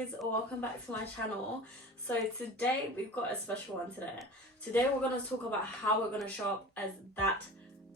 guys, welcome back to my channel. So today we've got a special one today. Today we're going to talk about how we're going to show up as that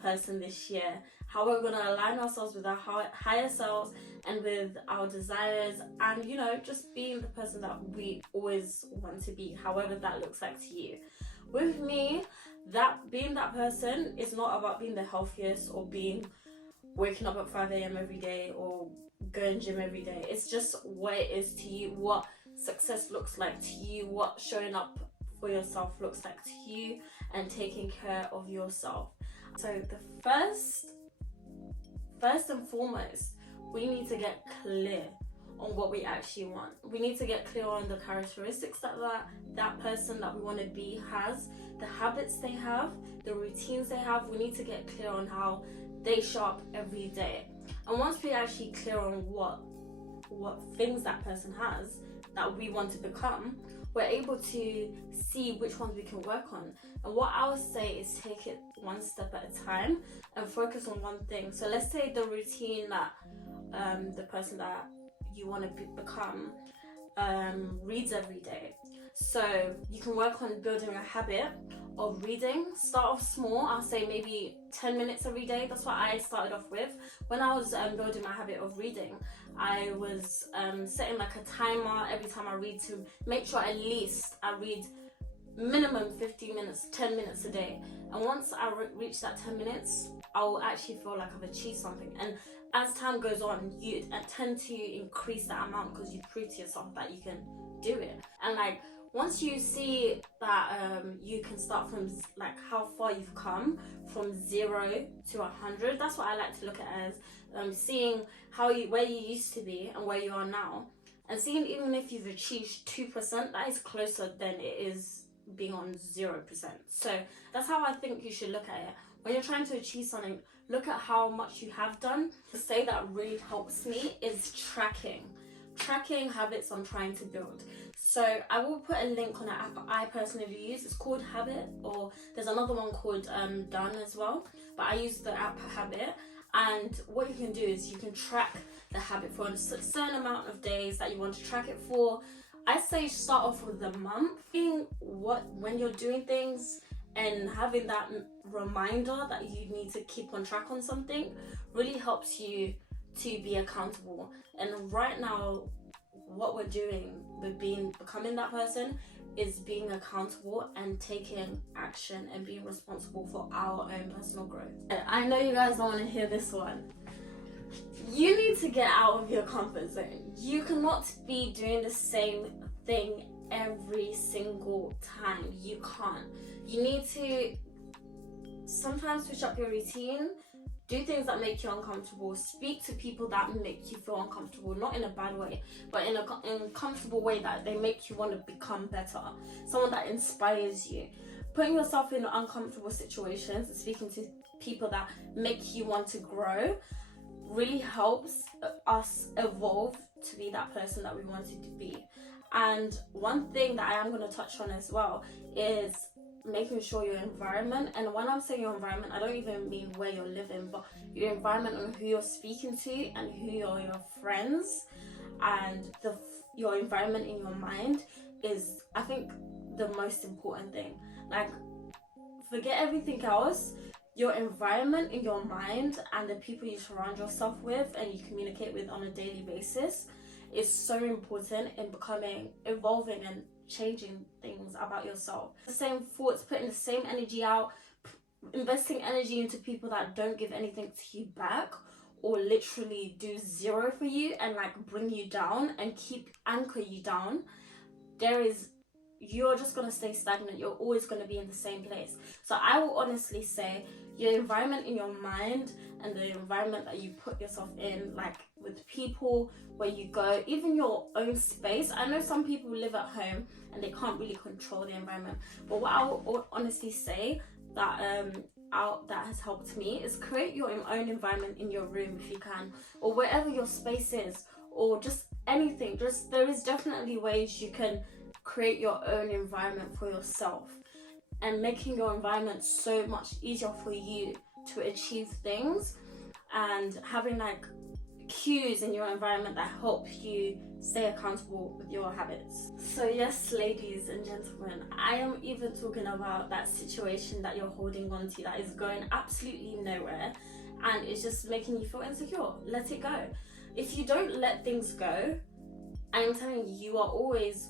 person this year, how we're going to align ourselves with our higher selves and with our desires, and you know, just being the person that we always want to be, however that looks like to you. With me, that being that person is not about being the healthiest or waking up at 5 a.m. every day or going gym every day. It's just what it is to you, what success looks like to you, what showing up for yourself looks like to you, and taking care of yourself. So the first and foremost, we need to get clear on what we actually want. We need to get clear on the characteristics that person that we want to be has, the habits they have, the routines they have. We need to get clear on how they show up every day. And once we're actually clear on what things that person has that we want to become, we're able to see which ones we can work on. And what I would say is take it one step at a time and focus on one thing. So let's say the routine that the person that you want to become reads every day. So you can work on building a habit of reading. Start off small. I'll say maybe 10 minutes every day. That's what I started off with. When I was building my habit of reading, I was setting like a timer every time I read to make sure at least I read minimum 15 minutes, 10 minutes a day. And once I reach that 10 minutes, I'll actually feel like I've achieved something. And as time goes on, you tend to increase that amount because you prove to yourself that you can do it. And like, once you see that you can start from like how far you've come from 0 to 100, that's what I like to look at as seeing where you used to be and where you are now, and seeing even if you've achieved 2%, that is closer than it is being on 0%. So that's how I think you should look at it. When you're trying to achieve something, look at how much you have done. To say that really helps me is tracking habits I'm trying to build. So I will put a link on an app I personally use. It's called Habit, or there's another one called Done as well, but I use the app Habit. And what you can do is you can track the habit for a certain amount of days that you want to track it for. I say start off with the month. When you're doing things and having that reminder that you need to keep on track on something really helps you to be accountable. And right now, what we're doing with becoming that person is being accountable and taking action and being responsible for our own personal growth. I know you guys don't want to hear this one. You need to get out of your comfort zone. You cannot be doing the same thing every single time. You can't. You need to sometimes switch up your routine. Do things that make you uncomfortable. Speak to people that make you feel uncomfortable, not in a bad way, but in a comfortable way that they make you want to become better. Someone that inspires you. Putting yourself in uncomfortable situations and speaking to people that make you want to grow really helps us evolve to be that person that we wanted to be. And one thing that I am going to touch on as well is making sure your environment, and when I'm saying your environment, I don't even mean where you're living, but your environment and who you're speaking to and who are your friends, and your environment in your mind is, I think, the most important thing. Like, forget everything else. Your environment in your mind and the people you surround yourself with and you communicate with on a daily basis is so important in evolving and changing things about yourself. The same thoughts, putting the same energy out, investing energy into people that don't give anything to you back or literally do zero for you and like bring you down and anchor you down. You're just going to stay stagnant. You're always going to be in the same place. So I will honestly say your environment in your mind and the environment that you put yourself in, like with people, where you go, even your own space. I know some people live at home and they can't really control the environment, but what I will honestly say that that has helped me is create your own environment in your room if you can, or wherever your space is, or just anything. There is definitely ways you can create your own environment for yourself, and making your environment so much easier for you to achieve things, and having like cues in your environment that help you stay accountable with your habits. So yes, ladies and gentlemen, I am even talking about that situation that you're holding on to that is going absolutely nowhere and it's just making you feel insecure. Let it go. If you don't let things go, I'm telling you, you are always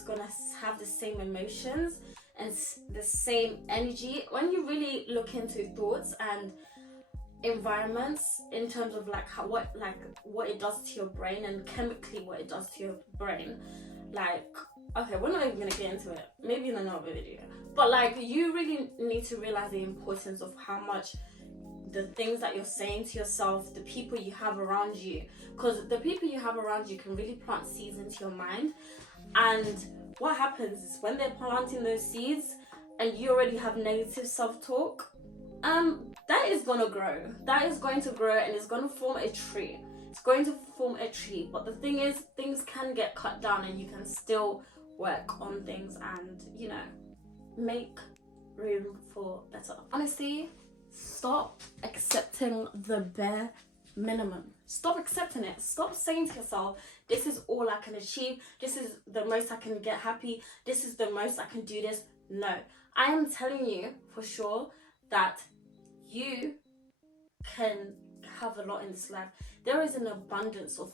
gonna have the same emotions and the same energy. When you really look into thoughts and environments in terms of like what it does to your brain and chemically what it does to your brain, like, okay, we're not even gonna get into it, maybe in another video, but like, you really need to realize the importance of how much the things that you're saying to yourself, the people you have around you, because the people you have around you can really plant seeds into your mind. And what happens is when they're planting those seeds and you already have negative self-talk, that is gonna grow. That is going to grow and it's gonna form a tree. It's going to form a tree. But the thing is, things can get cut down and you can still work on things and, you know, make room for better. Honestly, stop accepting the bare minimum. Stop accepting it. Stop saying to yourself, this is all I can achieve. This is the most I can get happy. This is the most I can do this. No, I am telling you for sure that you can have a lot in this life. There is an abundance of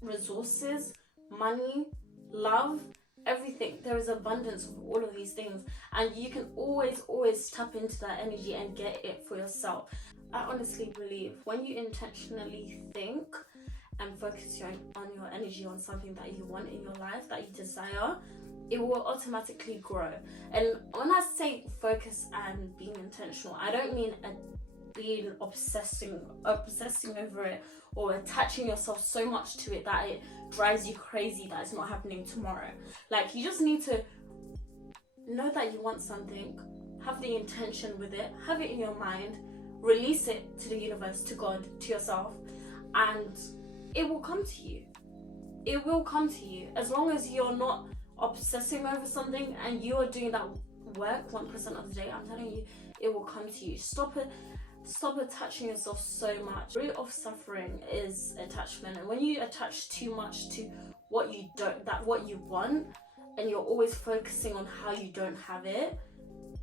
resources, money, love, everything. There is abundance of all of these things and you can always tap into that energy and get it for yourself. I honestly believe when you intentionally think and focus on your energy on something that you want in your life, that you desire, it will automatically grow. And when I say focus and being intentional, I don't mean being obsessing over it or attaching yourself so much to it that it drives you crazy that it's not happening tomorrow. Like, you just need to know that you want something, have the intention with it, have it in your mind, release it to the universe, to God, to yourself, and it will come to you. It will come to you as long as you're not obsessing over something and you are doing that work 1% of the day. I'm telling you, it will come to you. Stop attaching yourself so much. The root of suffering is attachment, and when you attach too much to what you want, and you're always focusing on how you don't have it,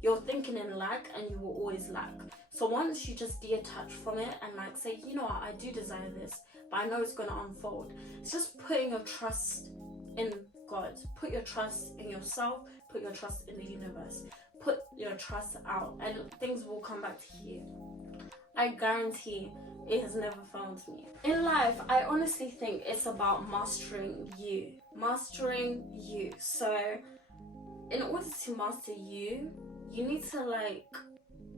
you're thinking in lack and you will always lack. So once you just detach from it and like say, you know what, I do desire this, but I know it's going to unfold. It's just putting your trust in God. Put your trust in yourself, put your trust in the universe, put your trust out and things will come back to you. I guarantee it has never failed me. In life, I honestly think it's about mastering you. Mastering you. So in order to master you, you need to like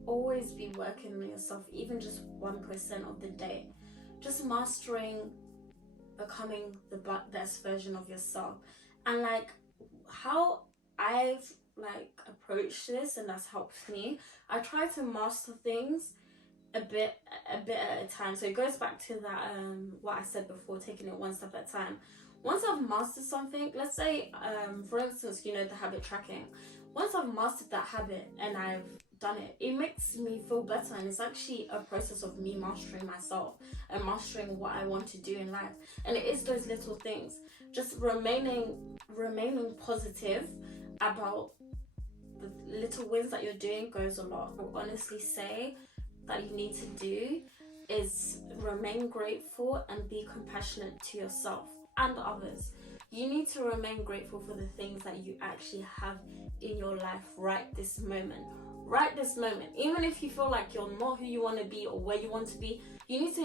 always be working on yourself, even just 1% of the day. Just mastering becoming the best version of yourself. And like how I've like approached this, and that's helped me, I try to master things a bit at a time. So it goes back to that what I said before, taking it one step at a time. Once I've mastered something, let's say for instance, you know, the habit tracking. Once I've mastered that habit and I've done it, it makes me feel better, and it's actually a process of me mastering myself and mastering what I want to do in life. And it is those little things, just remaining positive about the little wins that you're doing goes a lot. I will honestly say that you need to do is remain grateful and be compassionate to yourself and others. You need to remain grateful for the things that you actually have in your life right this moment. Right this moment. Even if you feel like you're not who you want to be or where you want to be, you need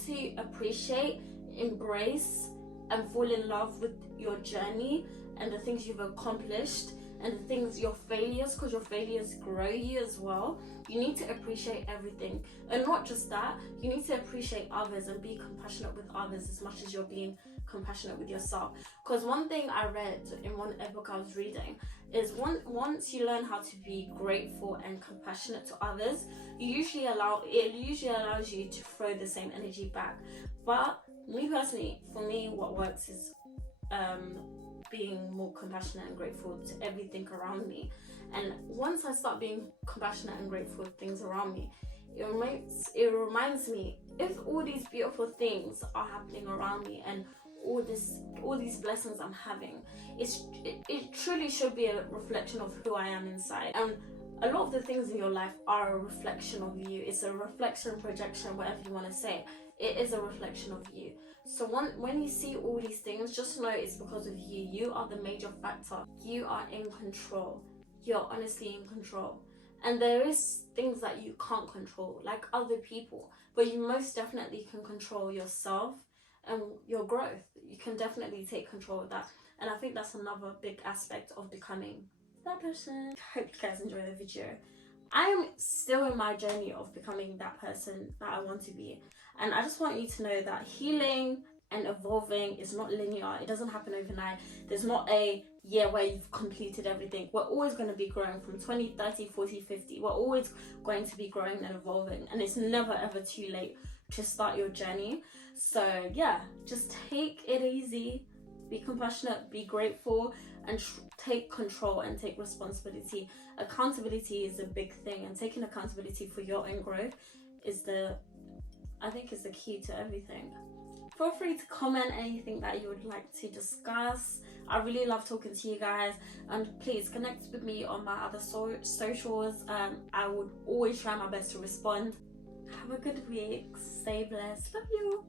to appreciate, embrace, and fall in love with your journey and the things you've accomplished and the things, your failures, because your failures grow you as well. You need to appreciate everything. And not just that, you need to appreciate others and be compassionate with others as much as you're being compassionate with yourself. Because one thing I read in one book I was reading is once you learn how to be grateful and compassionate to others, it usually allows you to throw the same energy back. But me personally, for me, what works is being more compassionate and grateful to everything around me. And once I start being compassionate and grateful to things around me, it reminds me, if all these beautiful things are happening around me and all these blessings I'm having. It truly should be a reflection of who I am inside. And a lot of the things in your life are a reflection of you. It's a reflection, projection, whatever you want to say. It is a reflection of you. So when you see all these things, just know it's because of you. You are the major factor. You are in control. You're honestly in control. And there is things that you can't control, like other people. But you most definitely can control yourself and your growth. You can definitely take control of that. And I think that's another big aspect of becoming that person. I hope you guys enjoy the video. I'm still in my journey of becoming that person that I want to be. And I just want you to know that healing and evolving is not linear. It doesn't happen overnight. There's not a year where you've completed everything. We're always going to be growing from 20, 30, 40, 50. We're always going to be growing and evolving. And it's never ever too late to start your journey. So yeah, just take it easy. Be compassionate, be grateful, and take control and take responsibility. Accountability is a big thing, and taking accountability for your own growth is the key to everything. Feel free to comment anything that you would like to discuss. I really love talking to you guys, and please connect with me on my other socials. I would always try my best to respond. Have a good week. Stay blessed. Love you.